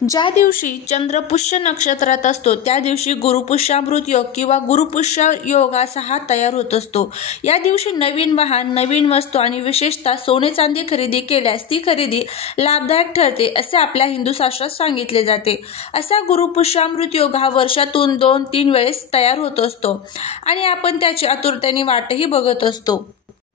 ज्या दिवशी चंद्र पुष्य नक्षत्रात असतो त्या दिवशी गुरुपुष्यामृत योग किंवा गुरुपुष्य योग असा हा तयार होत असतो। या दिवशी नवीन वाहन, नवीन वस्तू आणि विशेषतः सोने चांदी खरेदी केल्यास ती खरेदी लाभदायक ठरते असे आपल्या हिंदू शास्त्रात सांगितले जाते। असा गुरुपुष्यामृत योग हा वर्षातून 2-3 वेळेस तयार होत असतो आणि आपण त्याची आतुरतेने वाटही बघत असतो।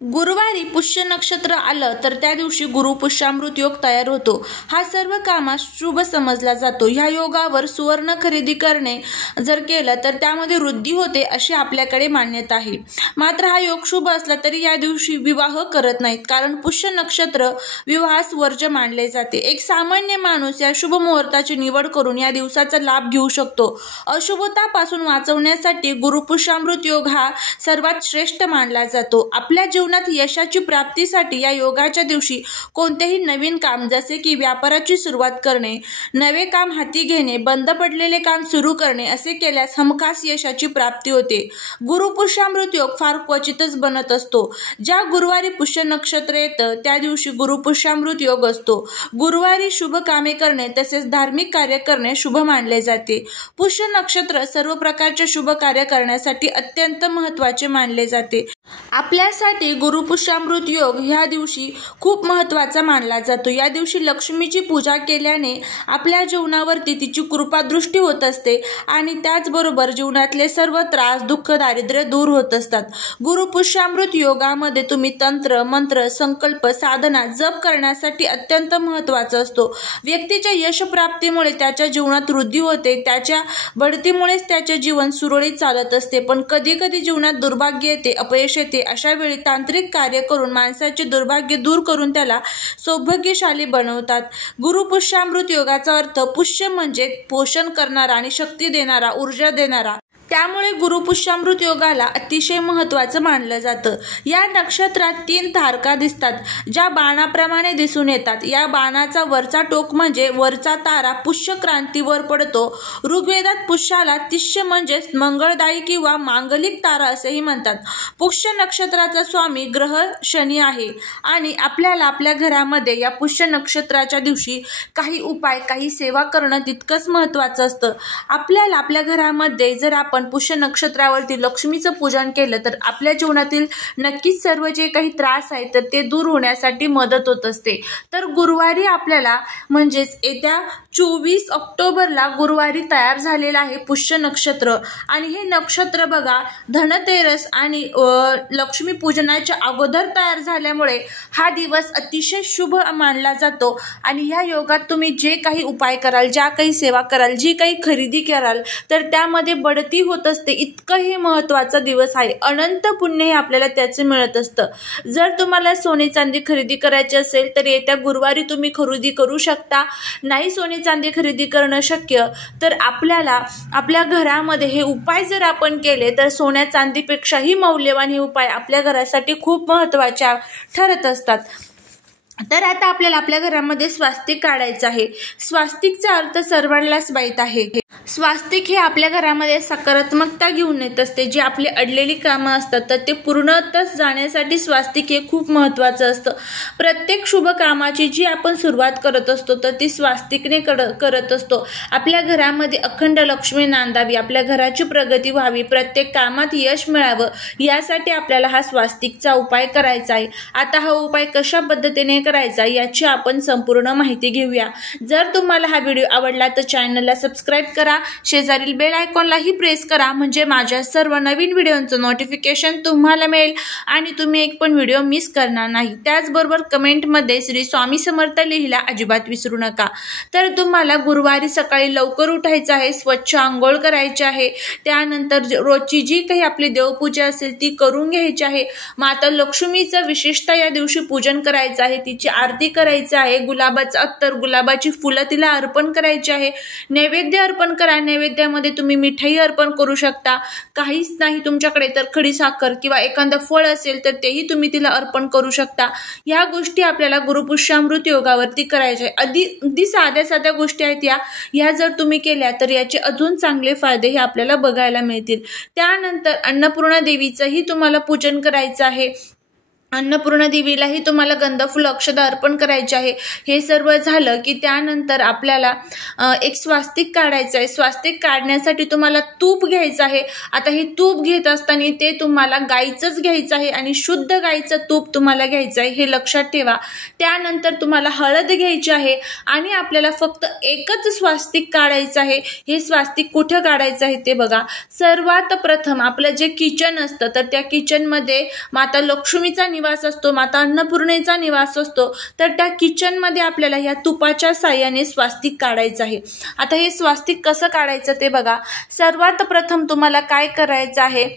गुरुवारी पुष्य नक्षत्र आलं तर त्या दिवशी गुरुपुष्यामृत योग तयार होतो। हा सर्व कामास शुभ समजला जातो। ह्या योगावर सुवर्ण खरेदी करणे जर केलं तर त्यामध्ये वृद्धी होते अशी आपल्याकडे मान्यता आहे। मात्र हा योग शुभ असला तरी या दिवशी विवाह करत नाहीत, कारण पुष्य नक्षत्र विवाहास वर्ज्य मानले जाते। एक सामान्य माणूस या शुभ मुहूर्ताची निवड करून या दिवसाचा लाभ घेऊ शकतो। अशुभतापासून वाचवण्यासाठी गुरुपुष्यामृत योग हा सर्वात श्रेष्ठ मानला जातो। आपल्या जीवनात यशाची प्राप्तीसाठी या योगाच्या दिवशी कोणतेही नवीन काम जसे की व्यापाराची सुरुवात करणे, नवे काम हाती घेणे, बंद पडलेले काम सुरू करणे असे केल्यास हमखास यशाची प्राप्ती होते। गुरुपुष्यामृत योग फार क्वचितच बनत असतो। ज्या गुरुवारी पुष्य नक्षत्र येतं त्या दिवशी गुरुपुष्यामृत योग असतो। गुरुवारी शुभ कामे करणे तसेच धार्मिक कार्य करणे शुभ मानले जाते। पुष्य नक्षत्र सर्व प्रकारचे शुभ कार्य करण्यासाठी अत्यंत महत्त्वाचे मानले जाते। आपल्यासाठी गुरुपुष्यामृत योग ह्या दिवशी खूप महत्त्वाचा मानला जातो। या दिवशी लक्ष्मीची पूजा केल्याने आपल्या जीवनावरती तिची कृपादृष्टी होत असते आणि त्याचबरोबर जीवनातले सर्व त्रास, दुःख, दारिद्र्य दूर होत असतात। गुरुपुष्यामृत योगामध्ये तुम्ही तंत्र, मंत्र, संकल्प, साधना, जप करण्यासाठी अत्यंत महत्त्वाचा असतो। व्यक्तीच्या यशप्राप्तीमुळे त्याच्या जीवनात वृद्धी होते, त्याच्या बढतीमुळेच त्याचे जीवन सुरळीत चालत असते। पण कधी कधी जीवनात दुर्भाग्य येते, अपयश येते। अशा वेळी तांत्रिक कार्य करून माणसाचे दुर्भाग्य दूर करून त्याला सौभाग्यशाली बनवतात। गुरुपुष्यामृत योगाचा अर्थ पुष्य म्हणजे पोषण करणारा आणि शक्ती देणारा, ऊर्जा देणारा। त्यामुळे गुरुपुष्यामृत योगाला अतिशय महत्त्वाचं मानलं जातं। या नक्षत्रात 3 तारका दिसतात, ज्या बाणाप्रमाणे दिसून येतात। या बाणाचा वरचा टोक म्हणजे वरचा तारा पुष्य क्रांतीवर पडतो। ऋग्वेदात पुष्याला तिष्य म्हणजेच मंगळदायी किंवा मांगलिक तारा असेही म्हणतात। पुष्य नक्षत्राचा स्वामी ग्रह शनी आहे आणि आपल्याला आपल्या घरामध्ये या पुष्य नक्षत्राच्या दिवशी काही उपाय, काही सेवा करणं तितकंच महत्त्वाचं असतं। आपल्याला आपल्या घरामध्ये जर आपण पुष्य नक्षत्रावरती लक्ष्मीचं पूजन केलं तर आपल्या जीवनातील नक्कीच सर्व जे काही त्रास आहेत तर ते दूर होण्यासाठी मदत होत असते। तर गुरुवारी आपल्याला म्हणजेच येत्या 24 ऑक्टोबरला गुरुवारी तयार झालेलं आहे पुष्य नक्षत्र आणि हे नक्षत्र बघा धनतेरस आणि लक्ष्मी पूजनाच्या अगोदर तयार झाल्यामुळे हा दिवस अतिशय शुभ मानला जातो। आणि ह्या योगात तुम्ही जे काही उपाय कराल, ज्या काही सेवा कराल, जी काही खरेदी कराल तर त्यामध्ये बढती होत असते। इतकंही महत्त्वाचा दिवस आहे, अनंत पुण्य हे आपल्याला त्याचे मिळत असतं। जर तुम्हाला सोने चांदी खरेदी करायची असेल तर येत्या गुरुवारी तुम्ही खरेदी करू शकता। नाही सोने चांदी खरेदी करणं शक्य तर आपल्याला आपल्या घरामध्ये हे उपाय जर आपण केले तर सोन्या चांदीपेक्षाही मौल्यवान हे उपाय आपल्या घरासाठी खूप महत्त्वाचे ठरत असतात। तर आता आपल्याला आपल्या घरामध्ये स्वास्तिक काढायचं आहे। स्वास्तिकचा अर्थ सर्वांनाच माहीत आहे। स्वास्तिक हे आपल्या घरामध्ये सकारात्मकता घेऊन येत असते। जी आपली अडलेली कामं असतात तर ते पूर्णतः जाण्यासाठी स्वास्तिक हे खूप महत्त्वाचं असतं। प्रत्येक शुभ कामाची जी आपण सुरुवात करत असतो तर ती स्वास्तिकने करत असतो। आपल्या घरामध्ये अखंड लक्ष्मी नांदावी, आपल्या घराची प्रगती व्हावी, प्रत्येक कामात यश मिळावं यासाठी आपल्याला हा स्वास्तिकचा उपाय करायचा आहे। आता हा उपाय कशा पद्धतीने करायचा याची आपण संपूर्ण माहिती घेऊया। जर तुम्हाला हा व्हिडिओ आवडला तर चॅनलला सबस्क्राईब करा, शेजारील बेल आयकॉनलाही प्रेस करा म्हणजे माझ्या सर्व नवीन व्हिडिओंचं नोटिफिकेशन तुम्हाला मिळेल आणि तुम्ही एक पण व्हिडिओ मिस करणार नाही। त्याचबरोबर कमेंटमध्ये श्री स्वामी समर्थ लिहायला अजिबात विसरू नका। तर तुम्हाला गुरुवारी सकाळी लवकर उठायचं आहे, स्वच्छ अंघोळ करायची आहे, त्यानंतर रोजची जी काही आपली देवपूजा असेल ती करून घ्यायची आहे। माता लक्ष्मीचं विशेषतः या दिवशी पूजन करायचं आहे, तिची आरती करायची आहे, गुलाबाचं अत्तर, गुलाबाची फुलं तिला अर्पण करायची आहे, नैवेद्य अर्पण करा। नैवेद्यामध्ये तुम्ही मिठाई अर्पण करू शकता, काहीच नाही तुमच्याकडे तर खडीसाखर किंवा एखादं फळ असेल तर तेही तुम्ही तिला अर्पण करू शकता। ह्या गोष्टी आपल्याला गुरुपुष्यामृत योगावरती करायच्या आहे। अगदी साध्या साध्या गोष्टी आहेत ह्या जर तुम्ही केल्या तर याचे अजून चांगले फायदे हे आपल्याला बघायला मिळतील। त्यानंतर अन्नपूर्णा देवीचंही तुम्हाला पूजन करायचं आहे। अन्नपूर्णा देवीलाही तुम्हाला गंधफूल अक्षता अर्पण करायचे आहे। हे सर्व झालं की त्यानंतर आपल्याला एक स्वास्तिक काढायचं आहे। स्वास्तिक काढण्यासाठी तुम्हाला तूप घ्यायचं आहे। आता हे तूप घेत असताना ते तुम्हाला गाईचंच घ्यायचं आहे आणि शुद्ध गाईचं तूप तुम्हाला घ्यायचं आहे, हे लक्षात ठेवा। त्यानंतर तुम्हाला हळद घ्यायची आहे आणि आपल्याला फक्त एकच स्वास्तिक काढायचं आहे। हे स्वास्तिक कुठं काढायचं आहे ते बघा। सर्वात प्रथम आपलं जे किचन असतं तर त्या किचनमध्ये माता लक्ष्मीचा निवास असतो, माता अन्नपूर्णेचा निवास असतो, तर त्या किचन मध्ये आपल्याला या तुपाच्या साहाय्याने स्वास्तिक काढायचं आहे। आता हे स्वास्तिक कसं काढायचं ते बघा। सर्वात प्रथम तुम्हाला काय करायचं आहे,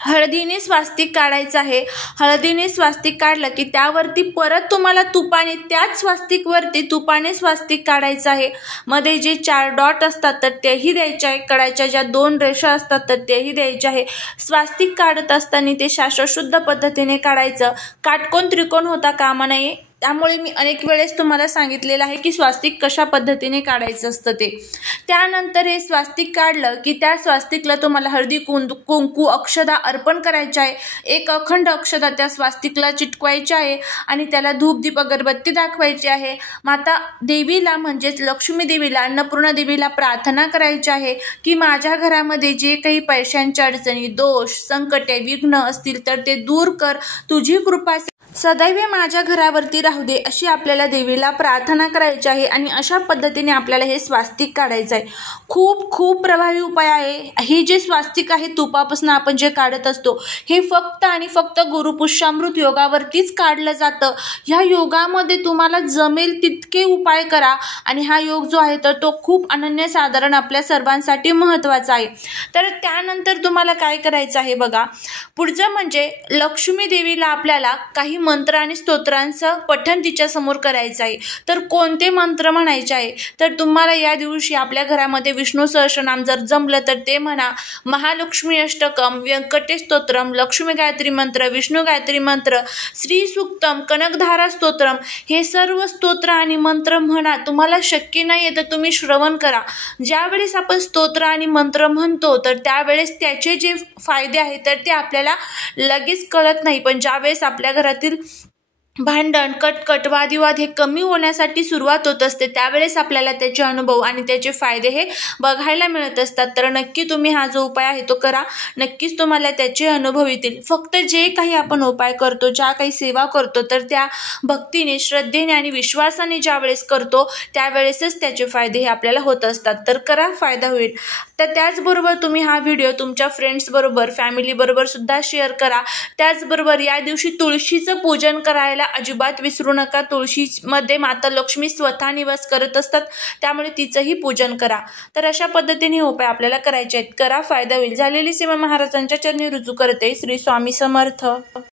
हळदीने स्वास्तिक काढायचं आहे। हळदीने स्वास्तिक काढलं की त्यावरती परत तुम्हाला तुपाने त्याच स्वास्तिक वरती तुपाने स्वास्तिक काढायचं आहे। मध्ये जे 4 डॉट असतात तर तेही द्यायचे आहे, कडाच्या ज्या 2 रेषा असतात तर तेही द्यायचे आहे। स्वास्तिक काढत असताना ते शास्त्रशुद्ध पद्धतीने काढायचं, काटकोन त्रिकोण होता कामा नये। त्यामुळे मी अनेक वेळेस तुम्हाला सांगितलेलं आहे की स्वास्तिक कशा पद्धतीने काढायचं असतं ते। त्यानंतर हे स्वास्तिक काढलं की त्या स्वास्तिकला तुम्हाला हळदी कुंकू अक्षता अर्पण करायची आहे। एक अखंड अक्षता त्या स्वास्तिकला चिटकवायची आहे आणि त्याला धूप दीप अगरबत्ती दाखवायची आहे। माता देवीला म्हणजेच लक्ष्मी देवीला, अन्नपूर्णा देवीला प्रार्थना करायची आहे की माझ्या घरामध्ये जे काही पैशांच्या अडचणी, दोष, संकटे, विघ्न असतील तर ते दूर कर, तुझी कृपा सदैव माझ्या घरावरती राहू दे, अशी आपल्याला देवीला प्रार्थना करायची आहे आणि अशा पद्धतीने आपल्याला हे स्वास्तिक काढायचं आहे। खूप खूप प्रभावी उपाय आहे। हे जे स्वास्तिक आहे तुपापासून आपण जे काढत असतो हे फक्त आणि फक्त गुरुपुष्यामृत योगावरतीच काढलं जातं। ह्या योगामध्ये तुम्हाला जमेल तितके उपाय करा आणि हा योग जो आहे तर तो खूप अनन्यसाधारण आपल्या सर्वांसाठी महत्त्वाचा आहे। तर त्यानंतर तुम्हाला काय करायचं आहे बघा, पुढचं म्हणजे लक्ष्मी देवीला आपल्याला काही मंत्र आणि स्तोत्रांचं पठण तिच्या समोर करायचं आहे। तर कोणते मंत्र म्हणायचे आहे, तर तुम्हाला या दिवशी आपल्या घरामध्ये विष्णू सहस्त्रनाम जर जमलं तर ते म्हणा। महालक्ष्मी अष्टकम, व्यंकटेश स्तोत्रम, लक्ष्मी गायत्री मंत्र, विष्णू गायत्री मंत्र, श्री सूक्तम, कनकधारा स्तोत्रम, हे सर्व स्तोत्र आणि मंत्र म्हणा। तुम्हाला शक्य नाही तर तुम्ही श्रवण करा। ज्यावेळेस आपण स्तोत्र आणि मंत्र म्हणतो तर त्यावेळेस त्याचे जे फायदे आहेत तर ते आपल्याला लगेच कळत नाही, पण ज्यावेळेस आपल्या घरातील भांडण, कटकट, वादिवाद हे कमी होण्यासाठी सुरुवात होत असते त्यावेळेस आपल्याला त्याचे अनुभव आणि त्याचे फायदे हे बघायला मिळत असतात। तर नक्की तुम्ही हा जो उपाय आहे तो करा, नक्कीच तुम्हाला त्याचे अनुभव येतील। फक्त जे काही आपण उपाय करतो, ज्या काही सेवा करतो तर त्या भक्तीने, श्रद्धेने आणि विश्वासाने ज्यावेळेस करतो त्यावेळेसच त्याचे फायदे हे आपल्याला होत असतात। तर करा, फायदा होईल। तर त्याचबरोबर तुम्ही हा व्हिडिओ तुमच्या फ्रेंड्स बरोबर, फॅमिली बरोबर सुद्धा शेअर करा। त्याचबरोबर या दिवशी तुळशीचं पूजन करायला अजिबात विसरू नका। तुळशीमध्ये माता लक्ष्मी स्वतः निवास करत असतात, त्यामुळे तिचंही पूजन करा। तर अशा पद्धतीने उपाय आपल्याला करायचे आहेत। करा, फायदा होईल। झालेली सेवा महाराजांच्या चरणी रुजू करते। श्री स्वामी समर्थ।